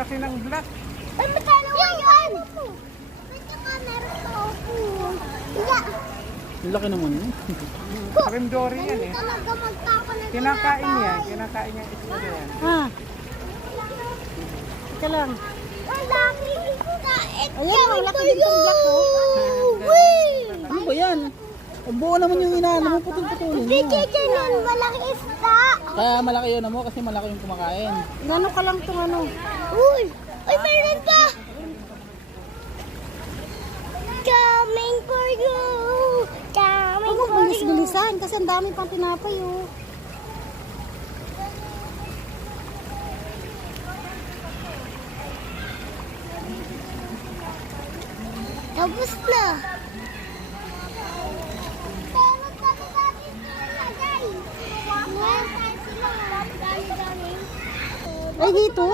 kasi ng black. Ay, matalawa yan! Ito nga, meron ako. Laki naman yun. Shrimp dory yan eh. Talaga magtako na Kinakain niya. Kinakain niya isda yan. Ha? Ika lang. Malaki isda. Ayan, ang laki din itong black oh. Ano ba yan? Ang buo naman yung inaano mo, putol-putulin mo. Hindi ganyan, malaki isda. Kaya malaki yun mo kasi malaki yung kumakain. Inano ka lang itong ano. Uy! Ay, meron pa! Coming for you! Coming Huwag mo for you! bilis-bilisan kasi ang dami pang tinapay oh. Tapos na. Pero tapos natin nilagay. Meron tayo sila. Dami-dami. Ay, dito.